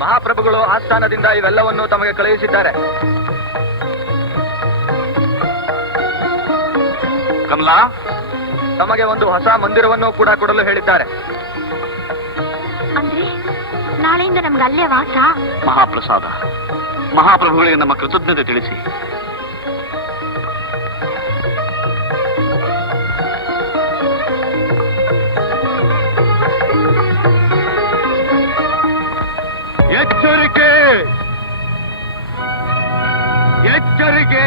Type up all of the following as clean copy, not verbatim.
ಮಹಾಪ್ರಭುಗಳು ಆಸ್ಥಾನದಿಂದ ಇವೆಲ್ಲವನ್ನು ತಮಗೆ ಕಳುಹಿಸಿದ್ದಾರೆ. ಕಮಲಾ, ತಮಗೆ ಒಂದು ಹೊಸ ಮಂದಿರವನ್ನು ಕೂಡ ಕೊಡಲು ಹೇಳಿದ್ದಾರೆ. ಅಂದ್ರೆ ನಾಳೆಯಿಂದ ನಮ್ಗೆ ಅಲ್ಲೇ ವಾಸ. ಮಹಾಪ್ರಸಾದ. ಮಹಾಪ್ರಭುಗಳಿಗೆ ನಮ್ಮ ಕೃತಜ್ಞತೆ ತಿಳಿಸಿ. ಎಚ್ಚರಿಕೆ, ಎಚ್ಚರಿಕೆ!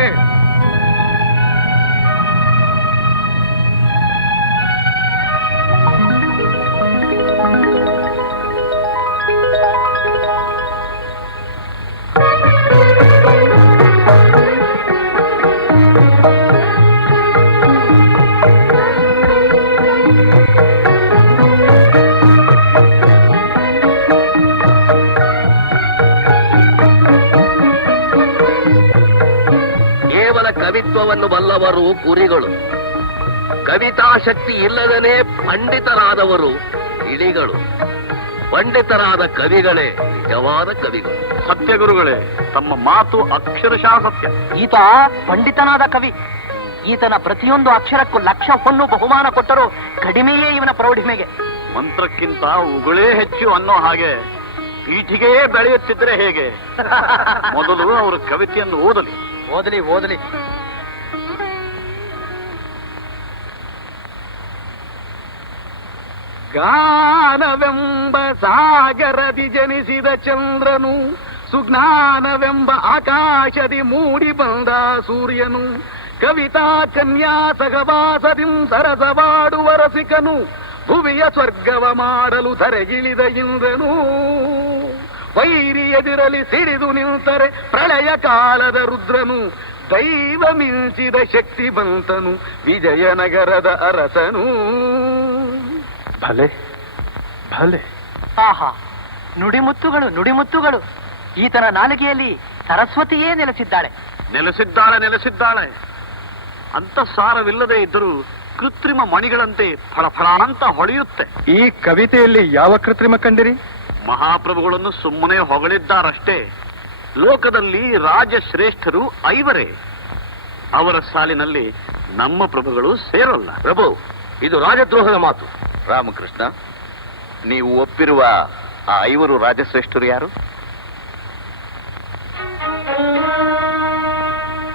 ಕವಿತ್ವವನ್ನು ಬಲ್ಲವರು ಕುರಿಗಳು, ಕವಿತಾಶಕ್ತಿ ಇಲ್ಲದನೇ ಪಂಡಿತರಾದವರು ಇಲಿಗಳು, ಪಂಡಿತರಾದ ಕವಿಗಳೇ ನಿಜವಾದ ಕವಿಗಳು. ಸತ್ಯ ಗುರುಗಳೇ, ತಮ್ಮ ಮಾತು ಅಕ್ಷರಶಃ ಸತ್ಯ. ಈತ ಪಂಡಿತನಾದ ಕವಿ. ಈತನ ಪ್ರತಿಯೊಂದು ಅಕ್ಷರಕ್ಕೂ ಲಕ್ಷ ಹೊನ್ನು ಬಹುಮಾನ ಕೊಟ್ಟರು ಕಡಿಮೆಯೇ ಇವನ ಪ್ರೌಢಿಮೆಗೆ. ಮಂತ್ರಕ್ಕಿಂತ ಉಗುಳೇ ಹೆಚ್ಚು ಅನ್ನೋ ಹಾಗೆ ಪೀಠಿಗೆಯೇ ಬೆಳೆಯುತ್ತಿದ್ರೆ ಹೇಗೆ? ಮೊದಲು ಅವರು ಕವಿತೆಯನ್ನು ಓದಲಿ. ಓದಲಿ ಓದಲಿ. ಗಾನವೆಂಬ ಸಾಗರದಿ ಜನಿಸಿದ ಚಂದ್ರನು, ಸುಜ್ಞಾನವೆಂಬ ಆಕಾಶದಿ ಮೂಡಿ ಬಂದ ಸೂರ್ಯನು, ಕವಿತಾ ಕನ್ಯಾ ಸಹವಾಸದಿಂ ಸರಸವಾಡುವ ರಸಿಕನು, ಭುವಿಯ ಸ್ವರ್ಗವ ಮಾಡಲು ಧರೆಗಿಳಿದ ಇಂದ್ರನು, ವೈರಿ ಎದಿರಲಿ ಸಿಡಿದು ನಿಂತರೆ ಪ್ರಳಯ ಕಾಲದ ರುದ್ರನು, ದೈವ ಮಿಂಚಿದ ಶಕ್ತಿವಂತನು ವಿಜಯನಗರದ ಅರಸನು. ಭಲೆ ಭಲೆ. ಆಹಾ, ನುಡಿಮುತ್ತುಗಳು ನುಡಿಮುತ್ತುಗಳು. ಈತನ ನಾಲಿಗೆಯಲ್ಲಿ ಸರಸ್ವತಿಯೇ ನೆಲೆಸಿದ್ದಾಳೆ. ನೆಲೆಸಿದ್ದಾಳೆ ನೆಲೆಸಿದ್ದಾಳೆ. ಅಂತಃಸಾರವಿಲ್ಲದೆ ಇದ್ದರೂ ಕೃತ್ರಿಮ ಮಣಿಗಳಂತೆ ಫಳಫಳ ಅಂತ ಹೊಳೆಯುತ್ತೆ. ಈ ಕವಿತೆಯಲ್ಲಿ ಯಾವ ಕೃತ್ರಿಮ ಕಂಡಿರಿ? ಮಹಾಪ್ರಭುಗಳನ್ನು ಸುಮ್ಮನೆ ಹೊಗಳಿದ್ದಾರಷ್ಟೇ. ಲೋಕದಲ್ಲಿ ರಾಜಶ್ರೇಷ್ಠರು ಐವರೇ. ಅವರ ಸಾಲಿನಲ್ಲಿ ನಮ್ಮ ಪ್ರಭುಗಳು ಸೇರೋಲ್ಲ. ಪ್ರಭು, ಇದು ರಾಜದ್ರೋಹದ ಮಾತು. ರಾಮಕೃಷ್ಣ, ನೀವು ಒಪ್ಪಿರುವ ಆ ಐವರು ರಾಜಶ್ರೇಷ್ಠರು ಯಾರು?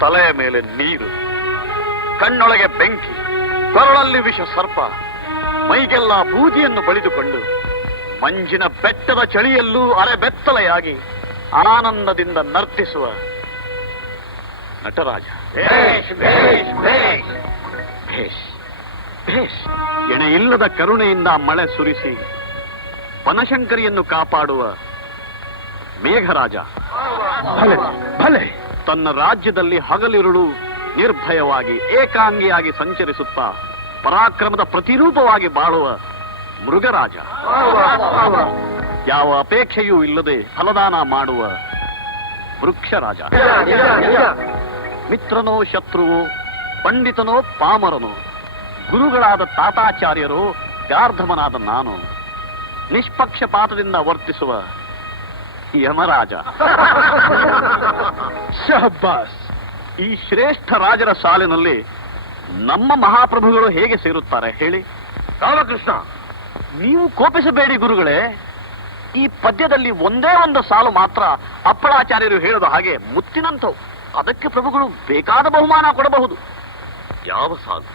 ತಲೆಯ ಮೇಲೆ ನೀರು, ಕಣ್ಣೊಳಗೆ ಬೆಂಕಿ, ಕೊರಳಲ್ಲಿ ವಿಷ ಸರ್ಪ, ಮೈಗೆಲ್ಲ ಬೂದಿಯನ್ನು ಬಳಿದುಕೊಂಡು ಮಂಜಿನ ಬೆಟ್ಟದ ಚಳಿಯಲ್ಲೂ ಅರೆಬೆತ್ತಲೆಯಾಗಿ ಆನಂದದಿಂದ ನರ್ತಿಸುವ ನಟರಾಜ. ಭೇಷ್ ಭೇಷ್ ಭೇಷ್ ಭೇಷ್ ಭೇಷ್. ಎಣೆಯಿಲ್ಲದ ಕರುಣೆಯಿಂದ ಮಳೆ ಸುರಿಸಿ ಬನಶಂಕರಿಯನ್ನು ಕಾಪಾಡುವ ಮೇಘರಾಜ. ಭಲೆ ಭಲೆ. ತನ್ನ ರಾಜ್ಯದಲ್ಲಿ ಹಗಲಿರುಳು ನಿರ್ಭಯವಾಗಿ ಏಕಾಂಗಿಯಾಗಿ ಸಂಚರಿಸುತ್ತಾ ಪರಾಕ್ರಮದ ಪ್ರತಿರೂಪವಾಗಿ ಬಾಳುವ ಮೃಗರಾಜ. ಯಾವ ಅಪೇಕ್ಷೆಯೂ ಇಲ್ಲದೆ ಫಲದಾನ ಮಾಡುವ ವೃಕ್ಷರಾಜ. ಮಿತ್ರನೋ ಶತ್ರುವೋ, ಪಂಡಿತನೋ ಪಾಮರನೋ, ಗುರುಗಳಾದ ತಾತಾಚಾರ್ಯರೋ ಗಾರ್ಧಮನಾದ ನಾನು, ನಿಷ್ಪಕ್ಷಪಾತದಿಂದ ವರ್ತಿಸುವ ಯಮರಾಜ. ಶಹಬ್ಬಾಸ್. ಈ ಶ್ರೇಷ್ಠ ರಾಜರ ಸಾಲಿನಲ್ಲಿ ನಮ್ಮ ಮಹಾಪ್ರಭುಗಳು ಹೇಗೆ ಸೇರುತ್ತಾರೆ ಹೇಳಿ? ರಾಮಕೃಷ್ಣ, ನೀವು ಕೋಪಿಸಬೇಡಿ ಗುರುಗಳೇ. ಈ ಪದ್ಯದಲ್ಲಿ ಒಂದೇ ಒಂದು ಸಾಲು ಮಾತ್ರ ಅಪ್ಪಳಾಚಾರ್ಯರು ಹೇಳಿದ ಹಾಗೆ ಮುತ್ತಿನಂತವು. ಅದಕ್ಕೆ ಪ್ರಭುಗಳು ಬೇಕಾದ ಬಹುಮಾನ ಕೊಡಬಹುದು. ಯಾವ ಸಾಲು?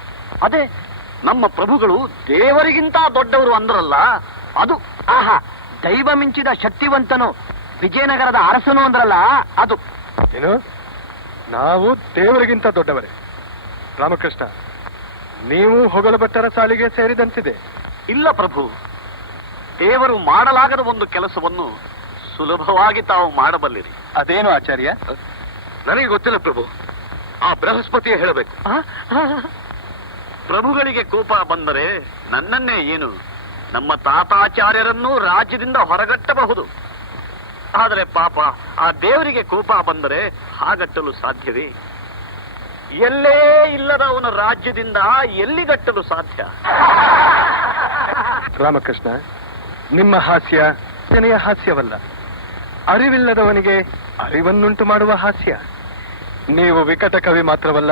ಅದೇ, ನಮ್ಮ ಪ್ರಭುಗಳು ದೇವರಿಗಿಂತ ದೊಡ್ಡವರು ಅಂದ್ರಲ್ಲ, ಅದು. ಆಹಾ, ದೈವ ಮಿಂಚಿದ ಶಕ್ತಿವಂತನು ವಿಜಯನಗರದ ಅರಸನು ಅಂದ್ರಲ್ಲ, ಅದು. ಏನು? ನಾವು ದೇವರಿಗಿಂತ ದೊಡ್ಡವರೇ? ರಾಮಕೃಷ್ಣ, ನೀವು ಹೊಗಳಭಟ್ಟರ ಸಾಲಿಗೆ ಸೇರಿದಂತಿದೆ. ಇಲ್ಲ ಪ್ರಭು, ದೇವರು ಮಾಡಲಾಗದ ಒಂದು ಕೆಲಸವನ್ನು ಸುಲಭವಾಗಿ ತಾವು ಮಾಡಬಲ್ಲಿರಿ. ಅದೇನು ಆಚಾರ್ಯ? ನನಗೆ ಗೊತ್ತಿಲ್ಲ ಪ್ರಭು, ಆ ಬೃಹಸ್ಪತಿಯೇ ಹೇಳಬೇಕು. ಪ್ರಭುಗಳಿಗೆ ಕೋಪ ಬಂದರೆ ನನ್ನನ್ನೇ ಏನು, ನಮ್ಮ ತಾತಾಚಾರ್ಯರನ್ನೂ ರಾಜ್ಯದಿಂದ ಹೊರಗಟ್ಟಬಹುದು. ಆದರೆ ಪಾಪ ಆ ದೇವರಿಗೆ ಕೋಪ ಬಂದರೆ ಹಾಗಟ್ಟಲು ಸಾಧ್ಯವೇ? ಎಲ್ಲೇ ಇಲ್ಲದ ಅವನ ರಾಜ್ಯದಿಂದ ಎಲ್ಲಿಗಟ್ಟಲು ಸಾಧ್ಯ? ರಾಮಕೃಷ್ಣ, ನಿಮ್ಮ ಹಾಸ್ಯ ಜನೀಯ ಹಾಸ್ಯವಲ್ಲ. ಅರಿವಿಲ್ಲದವನಿಗೆ ಅರಿವನ್ನುಂಟು ಮಾಡುವ ಹಾಸ್ಯ. ನೀವು ವಿಕಟ ಕವಿ ಮಾತ್ರವಲ್ಲ,